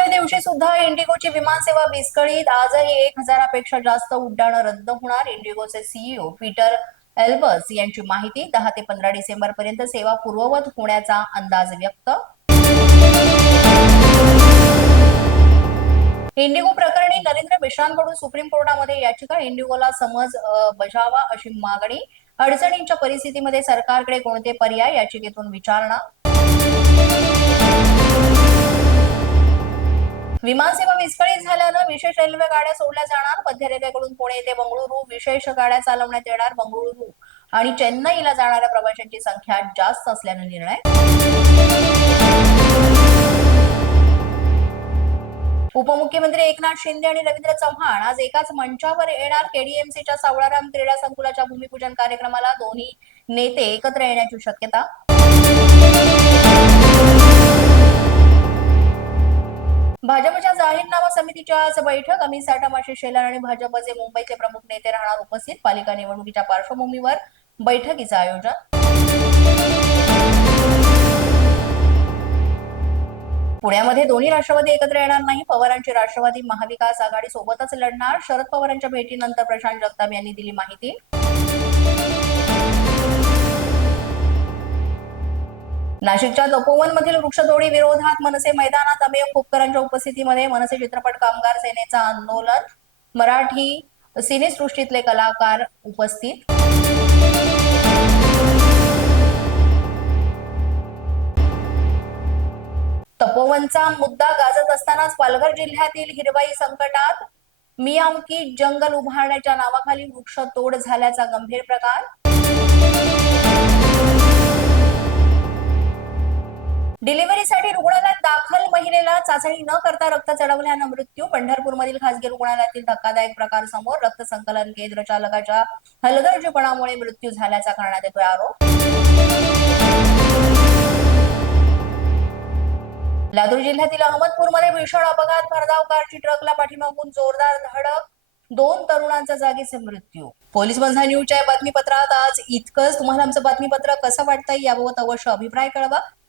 दिवशी सुद्धा इंडिगोची विमानसेवा विस्कळीत. आजही एक हजारापेक्षा जास्त उड्डाणं रद्द होणार. इंडिगोचे सीईओ पीटर एल्बर्स यांची माहिती दहा ते पंधरा डिसेंबर पर्यंत सेवा पूर्ववत होण्याचा अंदाज व्यक्त. इंडिगो प्रकरणी नरेंद्र मिश्रांकडून सुप्रीम कोर्टामध्ये याचिका इंडिगोला समज बजावा अशी मागणी. अडचणींच्या परिस्थितीमध्ये सरकारकडे कोणते पर्याय? याचिकेतून विचारणा. विशेष रेल्वे गाड्या सोडल्या जाणार. मध्य रेल्वेकडून पुणे ते बंगळुरू विशेष गाड्या चालवण्यात येणार बंगळुरू आणि चेन्नईला जाणाऱ्या प्रवाशांची संख्या जास्त असल्यानं निर्णय. उपमुख्यमंत्री एकनाथ शिंदे आणि रवींद्र चव्हाण आज एकाच मंचावर येणार. केडीएमसीच्या सावळाराम क्रीडा संकुलाच्या भूमिपूजन कार्यक्रमाला दोन्ही नेते एकत्र येण्याची शक्यता. समितीच्या आज बैठक. अमित साठा माशे शेलार आणि भाजपचे मुंबईचे प्रमुख नेते राहणार उपस्थित. पालिका निवडणुकीच्या पार्श्वभूमीवर बैठकीचं आयोजन. पुण्यामध्ये दोन्ही राष्ट्रवादी एकत्र येणार नाही. पवारांची राष्ट्रवादी महाविकास आघाडी सोबतच लढणार. शरद पवारांच्या भेटीनंतर प्रशांत जगताप यांनी दिली माहिती. नाशिकच्या तपोवन मधील वृक्षतोडी विरोधात मनसे मैदानात अमेय खोपकरांच्या उपस्थितीमध्ये मनसे चित्रपट कामगार सेनेचा आंदोलन. मराठी सिनेसृष्टीतले कलाकार उपस्थित. तपोवनचा मुद्दा गाजत असतानाच पालघर जिल्ह्यातील हिरवाई संकटात मियावकी जंगल उभारण्याच्या नावाखाली वृक्ष तोड झाल्याचा गंभीर प्रकार. डिलिव्हरीसाठी रुग्णालयात दाखल महिलेला चाचणी न करता रक्त चढवल्यानं मृत्यू. पंढरपूरमधील खासगी रुग्णालयातील धक्कादायक प्रकार समोर रक्त संकलन केंद्र चालकाच्या हलगर्जीपणामुळे मृत्यू झाल्याचा करण्यात येतोय आरोप. लातूर जिल्ह्यातील अहमदपूरमध्ये भीषण अपघात. भरधाव कारची ट्रकला पाठीमागून जोरदार धडक. दोन तरुणांचा जागीचे मृत्यू. पोलीस बंधा न्यूजच्या बातमीपत्रात आज इतकंच. तुम्हाला आमचं बातमीपत्र कसं वाटतंय याबाबत अवश्य अभिप्राय कळवा.